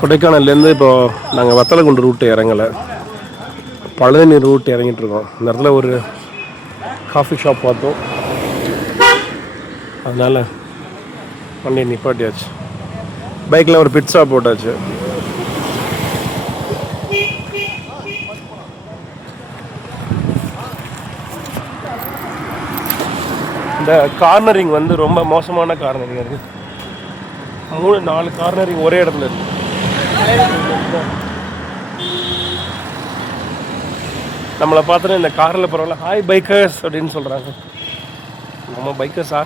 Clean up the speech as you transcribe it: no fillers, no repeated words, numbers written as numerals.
கொடைக்கானல்லேருந்து இப்போது நாங்கள் Vathalagundu route இறங்கலை, Palani root இறங்கிட்டுருக்கோம். இந்த இடத்துல ஒரு காஃபி ஷாப் பார்த்தோம், அதனால் வண்டி நிப்பாட்டியாச்சு. பைக்கில் ஒரு பிட்ஸா போட்டாச்சு. இந்த கார்னரிங் வந்து ரொம்ப மோசமான கார்னரிங் இருக்குது. 3-4 கார்னரிங் ஒரே இடத்துல இருக்கு. நம்மளை பார்த்துட்டு இந்த காரில் பரவாயில்ல, ஹாய் பைக்கர்ஸ் அப்படின்னு சொல்கிறாங்க. நம்ம பைக்கர்ஸா?